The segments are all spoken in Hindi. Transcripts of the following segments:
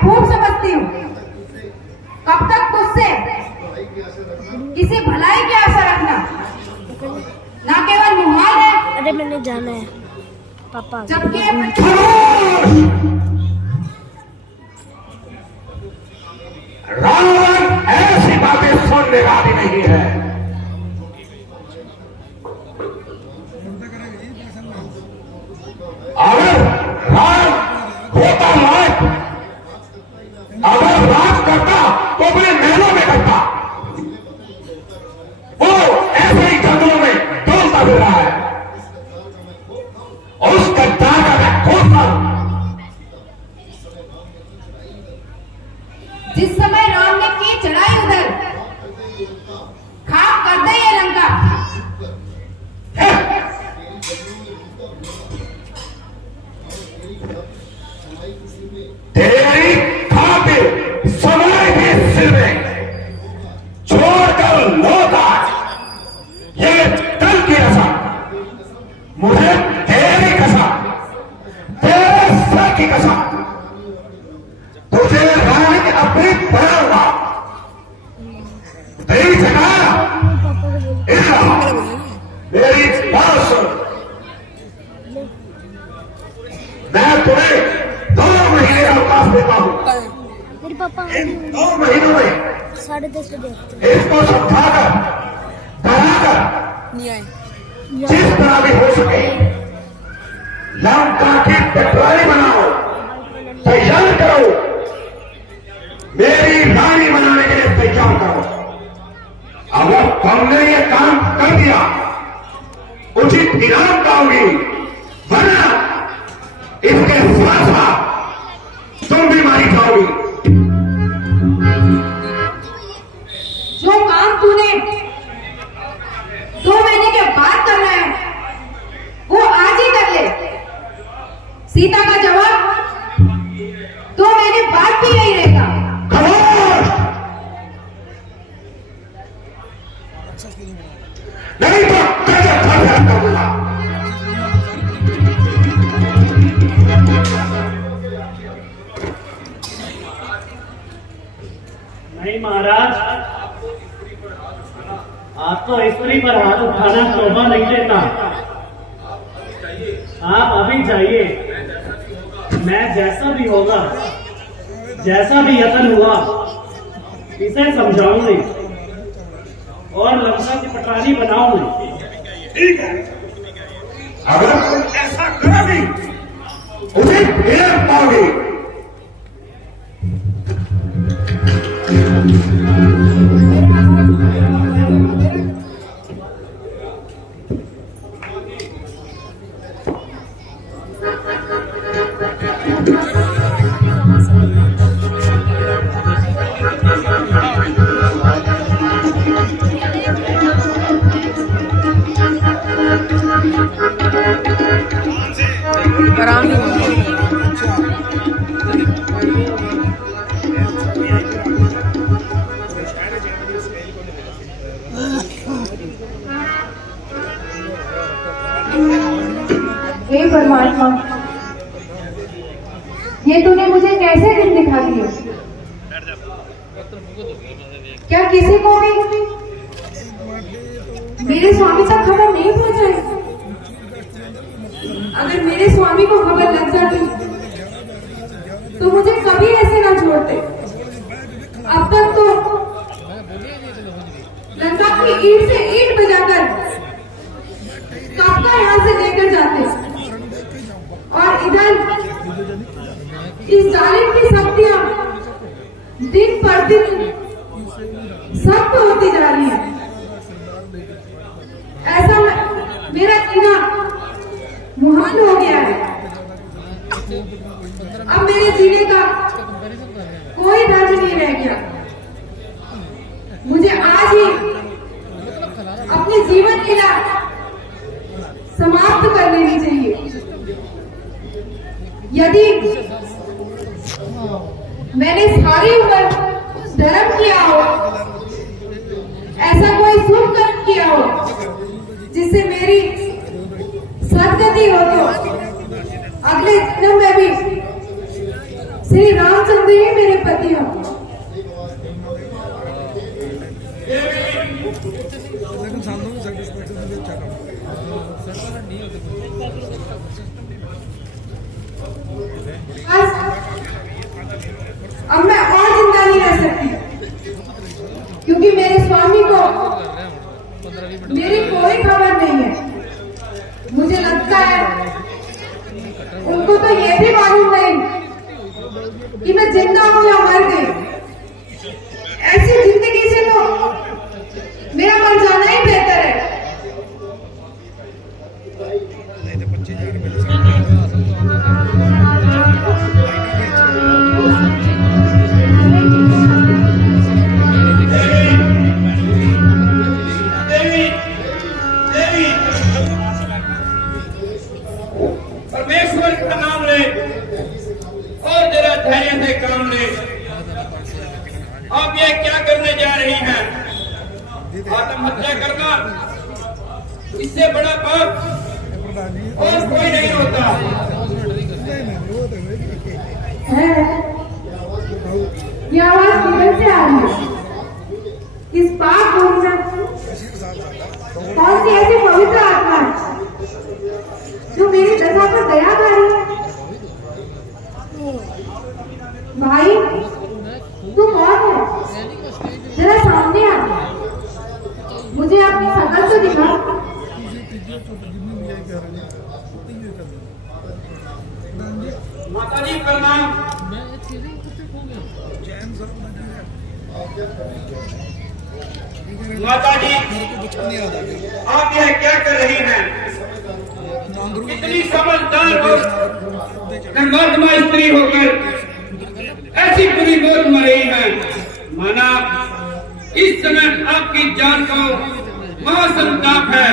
खूब समझती हूँ। कब तक मुझसे किसी भलाई की आशा रखना, ना केवल मुहाल है। अरे मैंने जाना है पापा। जबकि रावण ऐसी बातें सुनने वाली नहीं है। अगर राज होता लायक, अगर राज करता तो अपने महलों में करता। वो ऐसे ही जंगलों में डोलता फिर रहा है और उसका दागा मैं खोलता हूं। जिस समय राम ने की चढ़ाई उधर, खाक कर दे ये लंका। तेरी खातिर समय भी सिर में छोड़कर लौटा। ये कल की कसम, मुझे तेरी कसम, तेरे सर की कसम, तुझे रानी अपनी बनाऊंगा। तेरी जगह इधर मेरी बात सुन। मैं तुम्हें 2 महीने का अवकाश देता हूं। मेरे पापा इन 2 महीनों में 10:30 बजे इसको समझाकर, डराकर, नहीं आए। जिस तरह भी हो सके लंका की पटवारी बनाओ, तैयार करो, मेरी रानी बनाने के लिए तैयार करो। अगर तुमने ये काम कर दिया, उचित इनाम पाओगी, वरना इसके साथ साथ तुम भी मारी जाओगी। जो काम तूने 2 महीने के बाद करना है, वो आज ही कर ले। सीता का जवाब 2 महीने बाद भी यही रहेगा। खामोश! नहीं तो गजब फरसान करूंगा। नहीं महाराज, आप तो स्त्री पर हाथ उठाना शोभा नहीं देता। आप अभी जाइए, मैं जैसा भी होगा, जैसा भी यत्न हुआ, इसे समझाऊंगी और लंका की पटवारी बनाऊंगी। ठीक है, अगर तुम ऐसा करोगी, उसे फेर पाओगी। आराम से हे परमात्मा, ये तूने मुझे कैसे दिन दिखा दिए? क्या किसी को भी मेरे स्वामी तक खबर नहीं पहुंचाई? अगर मेरे स्वामी को खबर लग जाती तो मुझे कभी ऐसे ना छोड़ते। अब तक तो लंका की ईंट से ईंट बजाकर काका यहाँ से लेकर जाते, और इधर इस जालिम की शक्तियां दिन पर दिन सख्त होती जा रही है। ऐसा मेरा जीना मुहाल हो गया है। अब मेरे जीने का कोई दर्द नहीं रह गया। मुझे आज ही अपनी जीवन लीला समाप्त कर लेनी चाहिए। यदि मैंने सारी उम्र धर्म किया हो, ऐसा कोई शुभ कर्म किया हो जिससे मेरी सदगति हो, तो अगले जन्म में भी श्री रामचंद्र ही मेरे पति हो। अब मैं और जिंदा नहीं रह सकती, क्योंकि मेरे स्वामी को मेरी कोई खबर नहीं है। मुझे लगता है उनको तो ये भी मालूम नहीं कि मैं जिंदा हूं या मर गई। ऐसी जिंदगी से तो मेरा मर जाना ही बेहतर है। परमेश्वर का नाम ले और जरा धैर्य से काम ले। आप ये क्या करने जा रही हैं? आत्महत्या करना, इससे बड़ा पाप और कोई नहीं होता है। ये आवाज किधर से आ रही है? इस पाप भूमि में कौन सी ऐसी पवित्र आत्मा है जो मेरी दशा पर दया कर रही है? भाई, तू कौन है? जरा सामने आ, मुझे अपनी शकल तो दिखा। माता जी प्रणाम। माता जी, आप यह क्या कर रही हैं? इतनी समझदार और धर्मात्मा स्त्री होकर ऐसी बुरी मौत मर रही है। माना इस समय आपकी जान को महासंताप है,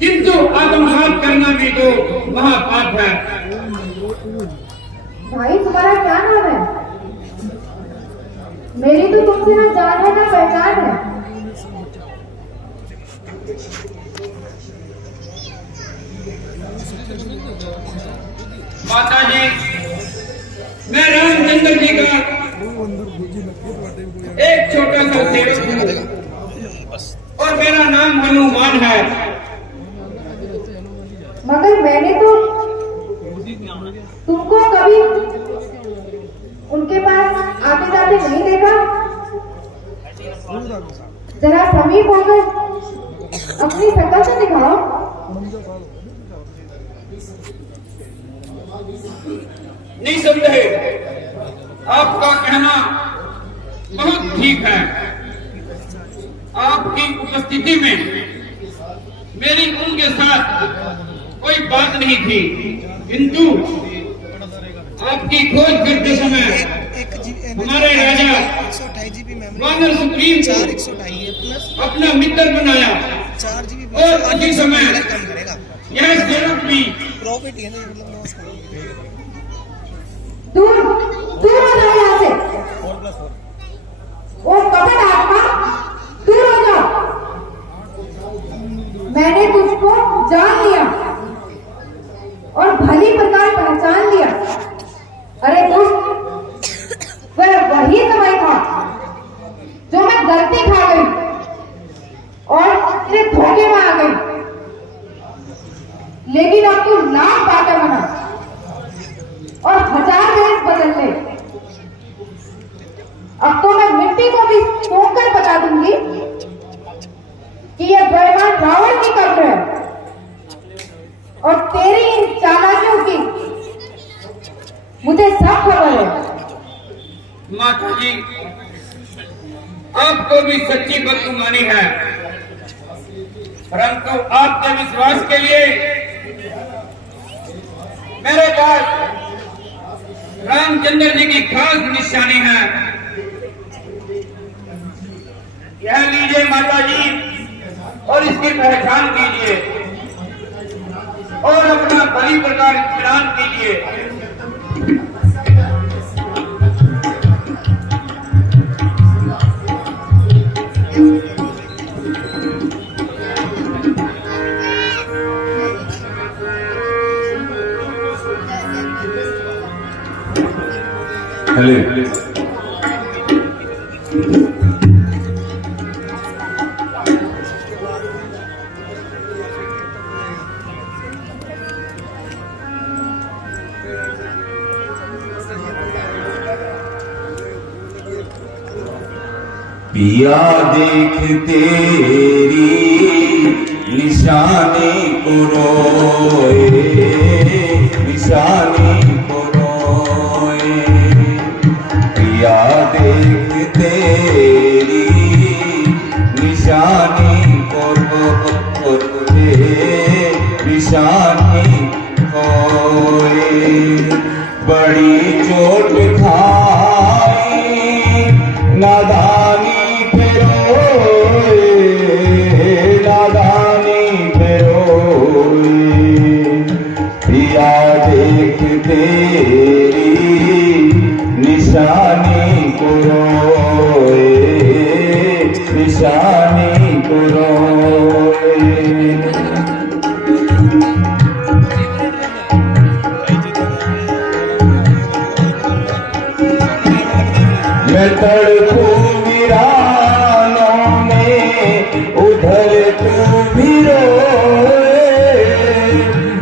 किंतु आत्मघात करना भी तो महापाप है। भाई, तुम्हारा क्या नाम है? मेरी तो तुमसे ना जान है ना पहचान है। माता जी, मैं रामचंद्र जी का एक छोटा सा सेवक हूँ और मेरा नाम हनुमान है। मगर मैंने तो तुमको कभी उनके पास आते जाते नहीं देखा। जरा समीप होकर अपनी शकल से दिखाओ। निसंदेह आपका कहना बहुत ठीक है। आपकी उपस्थिति में मेरी उनके साथ कोई बात नहीं थी, किंतु आपकी खोज करते समय हमारे राजा वानर सुप्रीम को अपना मित्र बनाया और उसी समय यह सेवक भी दूर दूर हो जाओ यहाँ से। वो कपट आत्मा, दूर हो जाओ। मैंने तुझको जान लिया और भली प्रकार पहचान लिया। अरे दुष्ट, वह वही समय था जो मैं गलती खा गई और तेरे धोखे में आ गई। लेकिन अब तू लाख बातें बना और 1000 भेष बदल ले। अब तो मैं मिट्टी को भी तोड़कर बता दूंगी कि यह बेईमान रावण की कर्म है और तेरी इन चालाकियों की मुझे सब खबर है। माता जी, आपको भी सच्ची बदगुमानी है, परंतु आपके विश्वास के लिए मेरे पास रामचंद्र जी की खास निशानी है। यह लीजिए माता जी और इसकी पहचान कीजिए और अपना भली प्रकार प्रदान कीजिए। चले। पिया देख तेरी निशानी को रोए, निशानी को रोए। पिया देख तेरी निशानी को रोए, निशानी खोए। बड़ी चोट खाई नादानी पे रोए, नादानी पे रोए। पिया देख तेरी निशानी को रोए, निशानी को रोए। मैं तड़पूं वीरानों में, उधर तू भी रोए।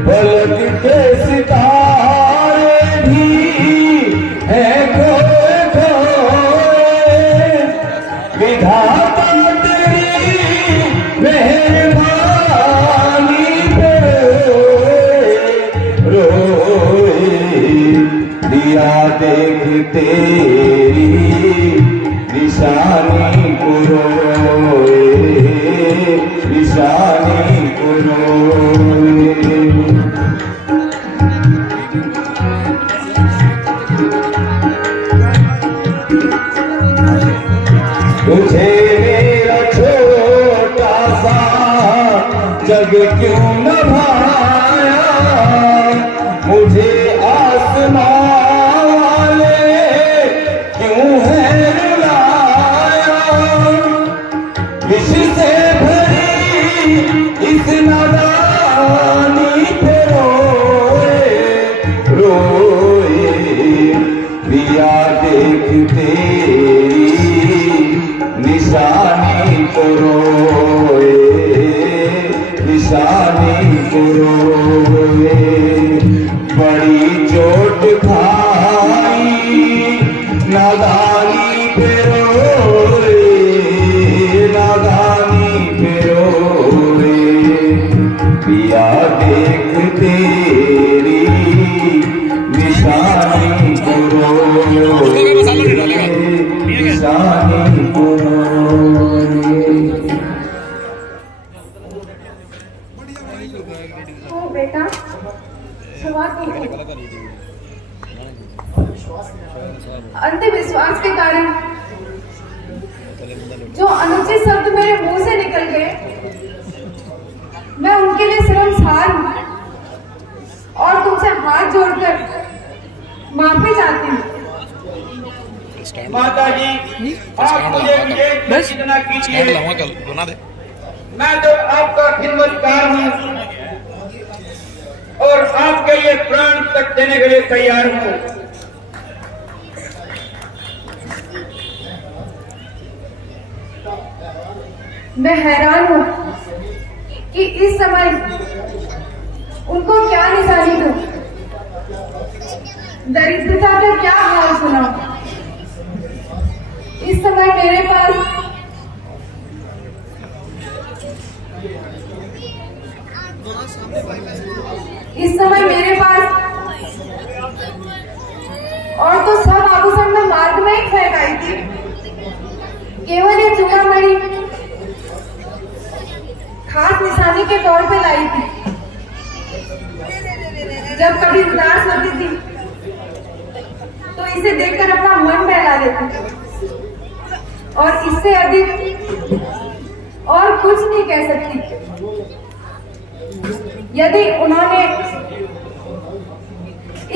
पलक के सितारे भी हैं खोए खोए। विधाता तेरी मेहरबानी पे रोए। दिया देख तेरी निशानी को रोए, निशानी को रोए। तुझे मेरा छोटा सा जग क्यों न भाया, मुझे आसमां वाले क्यों है रुलाया। विष से भरी इस नादानी पे रोए, रोए। पिया देख तेरी निशानी को रोए, निशानी को रोए। बड़ी चोट खाई नादानी पे रोए, नादानी पे रोए। पिया देख तेरी निशानी को रोए, निशानी को रोए। ओ बेटा सवाल अंधविश्वास के कारण जो अनुचित शब्द मेरे मुंह से निकल गए, मैं उनके लिए शर्मसार हूं और तुमसे हाथ जोड़कर माफी चाहती हूँ। माता जी आप मुझे विशेष इतना कीजिए, मैं तो आपका खिदमतकार हूँ और आपके लिए प्राण तक देने के लिए तैयार हूँ। मैं हैरान हूँ कि इस समय उनको क्या निशानी दूं, दरिद्रता का क्या हाल सुनाऊं। इस समय मेरे पास और तो सब आभूषण में मार्ग में ही फेंकाई थी। केवल ये चूड़ामणि खास निशानी के तौर पे लाई थी। जब कभी उदास होती थी तो इसे देखकर अपना मन बहला देती और इससे अधिक और कुछ नहीं कह सकती। यदि उन्होंने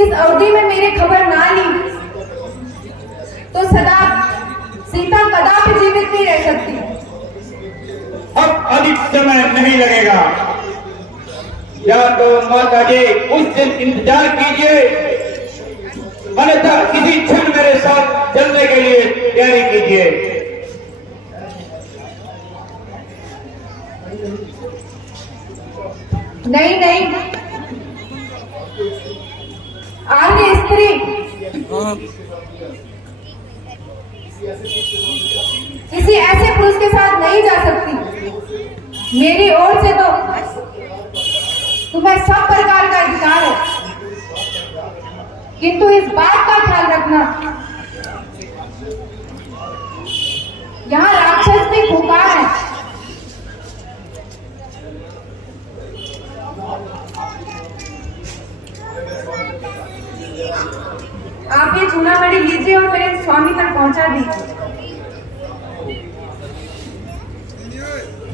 इस अवधि में मेरी खबर ना ली तो सदा सीता कदापि जीवित नहीं रह सकती। अब अधिक समय नहीं लगेगा, या तो माता जी उस दिन इंतजार कीजिए अन्यथा किसी क्षण मेरे साथ चलने के लिए तैयारी कीजिए। नहीं नहीं, आर्य स्त्री किसी ऐसे पुरुष के साथ नहीं जा सकती। मेरी ओर से तो तुम्हें सब प्रकार का अधिकार है, किंतु इस बात का ख्याल रखना, यहाँ राक्षस भी खुंखार है। आप ये चूड़ामणि लीजिए और मेरे स्वामी तक पहुंचा दीजिए।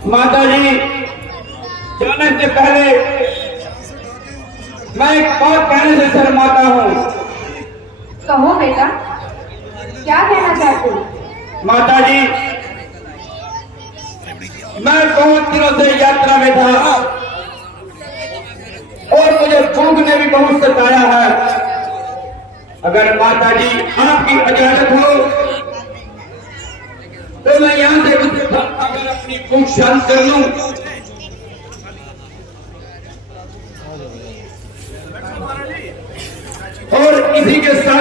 माता जी, जाने से पहले मैं एक बात कहने से शर्माता हूँ। कहो बेटा, क्या कहना चाहते हो? माता जी, मैं बहुत दिनों से यात्रा में था और मुझे भूख ने भी बहुत सताया है। अगर माता जी आपकी इजाजत हो तो मैं यहाँ से कुछ अगर अपनी भूख शांत कर लूं। और इसी के साथ